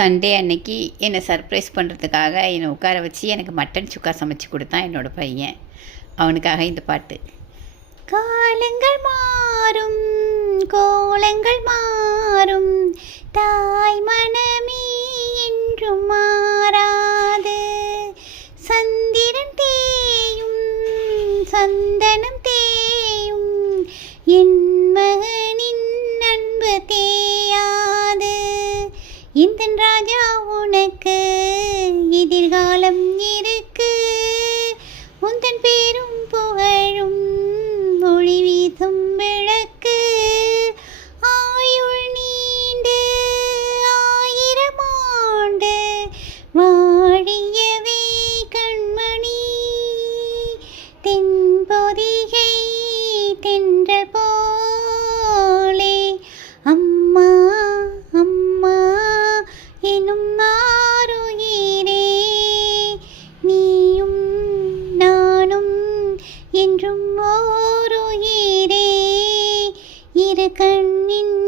Sunday அன்னைக்கு என்னை surprise பண்ணுறதுக்காக என்னை உட்கார வச்சு எனக்கு மட்டன் சுக்கா சமைச்சு கொடுத்தான் என்னோடய பையன். அவனுக்காக இந்த பாட்டு. காலங்கள் மாறும் கோலங்கள் மாறும் தாய் மனமே என்றும் மாறாது. சந்திரன் தேயும் சந்தனம் தேயும் என் மகனின் அன்பு தேயாது. இந்தன் ராஜா உனக்கு எதிர்காலம் இருக்கு. உந்தன் பேரும் புகழும் ஒளி வீசும் விளக்கு. ஆயுள் நீண்டு 1000 ஆண்டு வாழியவே கண்மணி. தென்பொதிகை தென்றல் போலே அம்மா அம்மா எனும் ஆருயிரே. நீயும் நானும் என்றும் ஓருயிரே. இரு கண்ணின்